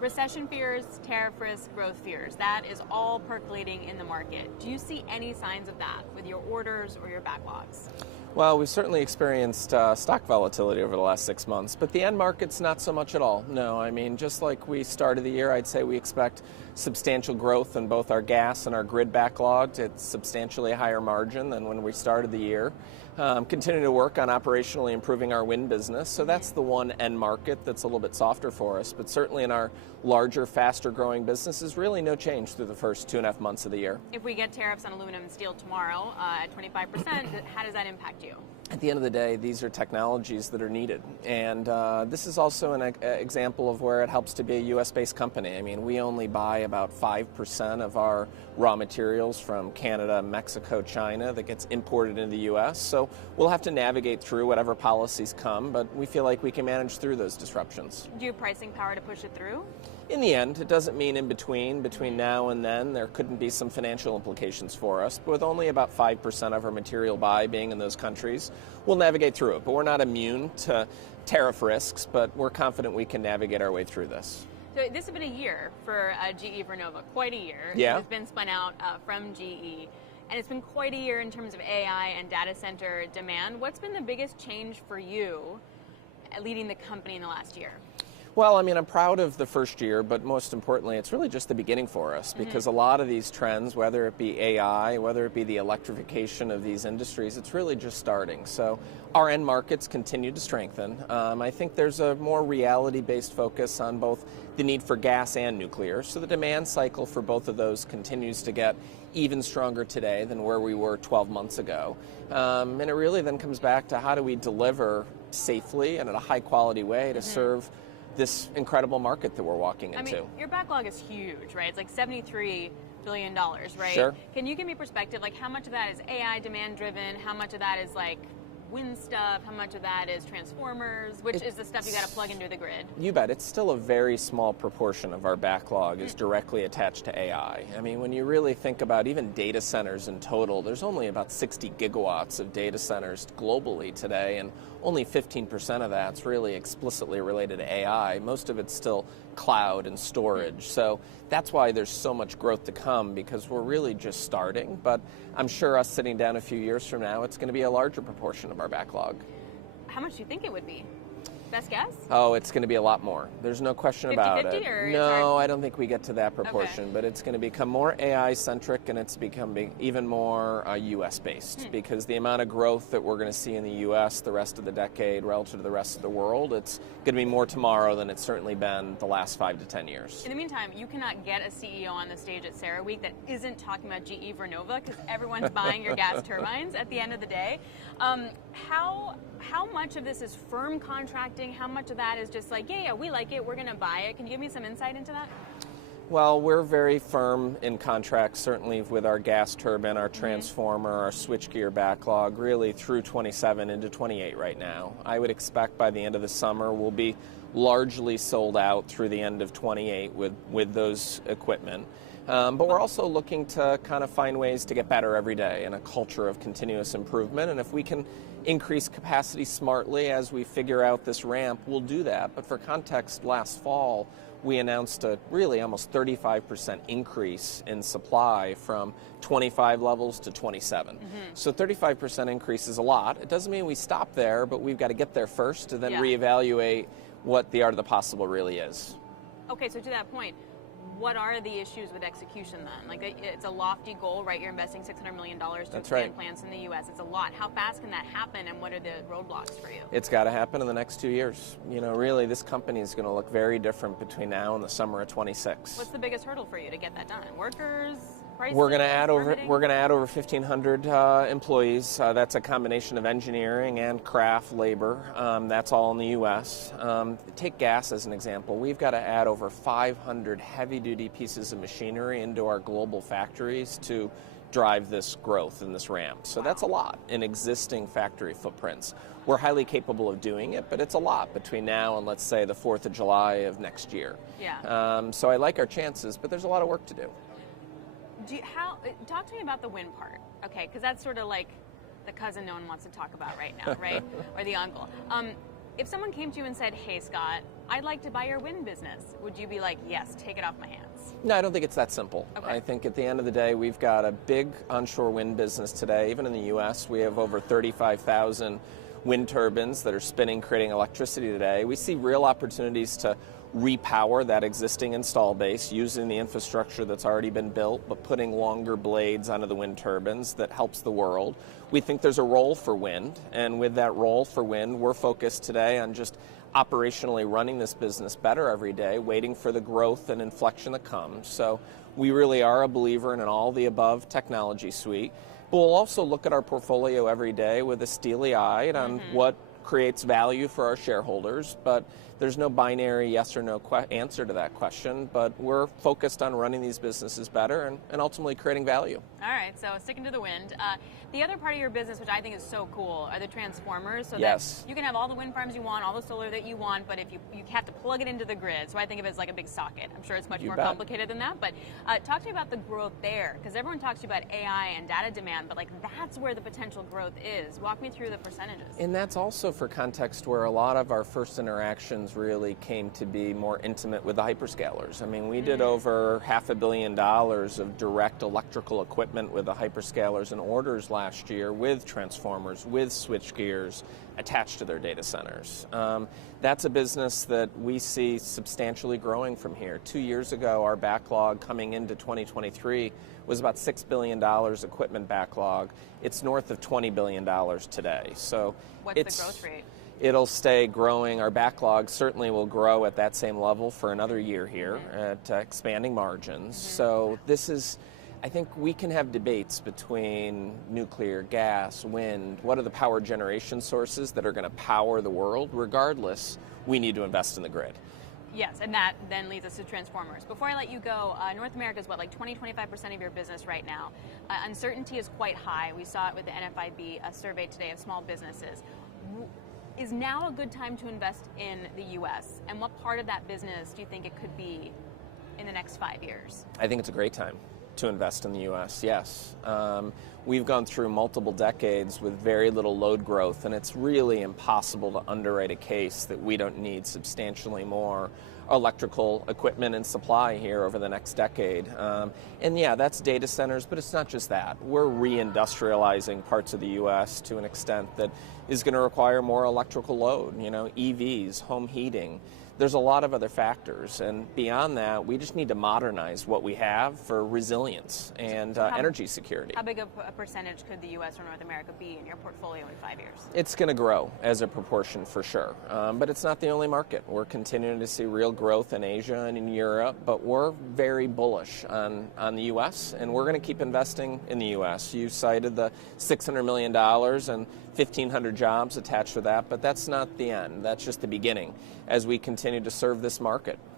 Recession fears, tariff risk, growth fears, that is all percolating in the market. Do you see any signs of that with your orders or your backlogs? Well, we've certainly experienced stock volatility over the last 6 months, but the end market's not so much at all. No, I mean, just like we started the year, I'd say we expect substantial growth in both our gas and our grid backlogs. It's substantially higher margin than when we started the year. Continue to work on operationally improving our wind business. So that's the one end market that's a little bit softer for us. But certainly in our larger, faster growing businesses, really no change through the first 2.5 months of the year. If we get tariffs on aluminum and steel tomorrow at 25%, how does that impact you? At the end of the day, these are technologies that are needed. And this is also an example of where it helps to be a U.S.-based company. I mean, we only buy about 5% of our raw materials from Canada, Mexico, China that gets imported into the U.S. So we'll have to navigate through whatever policies come, but we feel like we can manage through those disruptions. Do you have pricing power to push it through? In the end, it doesn't mean in between now and then, there couldn't be some financial implications for us. But with only about 5% of our material buy being in those countries, we'll navigate through it. But we're not immune to tariff risks, but we're confident we can navigate our way through this. So this has been a year for GE Vernova, quite a year. Yeah. It's been spun out from GE. And it's been quite a year in terms of AI and data center demand. What's been the biggest change for you leading the company in the last year? Well, I mean, I'm proud of the first year, but most importantly, it's really just the beginning for us because a lot of these trends, whether it be AI, whether it be the electrification of these industries, it's really just starting. So our end markets continue to strengthen. I think there's a more reality-based focus on both the need for gas and nuclear. So the demand cycle for both of those continues to get even stronger today than where we were 12 months ago. And it really then comes back to how do we deliver safely and in a high-quality way to serve this incredible market that we're walking into. I mean, your backlog is huge, right? It's like $73 billion, right? Sure. Can you give me perspective, like how much of that is AI demand driven? How much of that is like wind stuff? How much of that is transformers? Which is the stuff you got to plug into the grid? You bet. It's still a very small proportion of our backlog is directly attached to AI. I mean, when you really think about even data centers in total, there's only about 60 gigawatts of data centers globally today, and only 15% of that's really explicitly related to AI. Most of it's still cloud and storage. So that's why there's so much growth to come, because we're really just starting. But I'm sure us sitting down a few years from now, it's going to be a larger proportion of our backlog. How much do you think it would be? Best guess? Oh, it's going to be a lot more. There's no question about it. Or no, I don't think we get to that proportion, but it's going to become more AI-centric, and it's becoming even more US-based, because the amount of growth that we're going to see in the US the rest of the decade relative to the rest of the world, it's going to be more tomorrow than it's certainly been the last 5 to 10 years. In the meantime, you cannot get a CEO on the stage at CERAWeek that isn't talking about GE Vernova, because everyone's buying your gas turbines at the end of the day. How much of this is firm contracting? How much of that is just like, yeah, we like it, we're going to buy it? Can you give me some insight into that? Well, we're very firm in contracts, certainly with our gas turbine, our transformer, our switchgear backlog, really through 27 into 28 right now. I would expect by the end of the summer we'll be largely sold out through the end of 28 with those equipment. But we're also looking to kind of find ways to get better every day in a culture of continuous improvement. And if we can increase capacity smartly as we figure out this ramp, we'll do that. But for context, last fall, we announced a really almost 35% increase in supply from 25 levels to 27. So 35% increase is a lot. It doesn't mean we stop there, but we've got to get there first to then reevaluate what the art of the possible really is. Okay, so to that point, what are the issues with execution then? Like, it's a lofty goal, right? You're investing $600 million to expand plants in the U.S. It's a lot. How fast can that happen, and what are the roadblocks for you? It's got to happen in the next 2 years. You know, really, this company is going to look very different between now and the summer of 26. What's the biggest hurdle for you to get that done? Workers? Pricing, we're going to add over permitting? We're going to add over 1,500 employees. That's a combination of engineering and craft labor. That's all in the U.S. Take gas as an example. We've got to add over 500 heavy-duty pieces of machinery into our global factories to drive this growth and this ramp. So that's a lot in existing factory footprints. We're highly capable of doing it, but it's a lot between now and, let's say, the 4th of July of next year. So I like our chances, but there's a lot of work to do. Talk to me about the wind part, okay? Because that's sort of like the cousin no one wants to talk about right now, right? Or the uncle. If someone came to you and said, hey, Scott, I'd like to buy your wind business, would you be like, yes, take it off my hands? No, I don't think it's that simple. Okay. I think at the end of the day, we've got a big onshore wind business today. Even in the U.S., we have over 35,000 wind turbines that are spinning, creating electricity today. We see real opportunities to repower that existing install base using the infrastructure that's already been built, but putting longer blades onto the wind turbines that helps the world. We think there's a role for wind, and with that role for wind, we're focused today on just operationally running this business better every day, waiting for the growth and inflection that comes. So we really are a believer in an all-the-above technology suite. But we'll also look at our portfolio every day with a steely eye on what creates value for our shareholders, but there's no binary yes or no answer to that question, but we're focused on running these businesses better and ultimately creating value. All right, so sticking to the wind. The other part of your business, which I think is so cool, are the transformers. So yes. That you can have all the wind farms you want, all the solar that you want, but if you have to plug it into the grid. So I think of it as like a big socket. I'm sure it's much more complicated than that, but talk to me about the growth there, because everyone talks to you about AI and data demand, but like that's where the potential growth is. Walk me through the percentages. And that's also for context where a lot of our first interactions really came to be more intimate with the hyperscalers. I mean, we did over $500 million of direct electrical equipment with the hyperscalers and orders last year with transformers, with switchgears attached to their data centers. That's a business that we see substantially growing from here. 2 years ago, our backlog coming into 2023 was about $6 billion equipment backlog. It's north of $20 billion today. So what's the growth rate? It'll stay growing. Our backlog certainly will grow at that same level for another year here at expanding margins. So this is, I think we can have debates between nuclear, gas, wind. What are the power generation sources that are going to power the world? Regardless, we need to invest in the grid. Yes, and that then leads us to transformers. Before I let you go, North America is what, like 20-25% of your business right now. Uncertainty is quite high. We saw it with the NFIB survey today of small businesses. Is now a good time to invest in the U.S.? And what part of that business do you think it could be in the next 5 years? I think it's a great time to invest in the U.S., yes. We've gone through multiple decades with very little load growth, and it's really impossible to underwrite a case that we don't need substantially more electrical equipment and supply here over the next decade. And yeah, that's data centers, but it's not just that. We're reindustrializing parts of the U.S. to an extent that is going to require more electrical load, EVs, home heating. There's a lot of other factors, and beyond that, we just need to modernize what we have for resilience and energy security. How big of a percentage could the U.S. or North America be in your portfolio in 5 years? It's going to grow as a proportion for sure, but it's not the only market. We're continuing to see real growth in Asia and in Europe, but we're very bullish on the U.S., and we're going to keep investing in the U.S. You cited the $600 million and 1,500 jobs attached to that, but that's not the end. That's just the beginning as we continue to serve this market.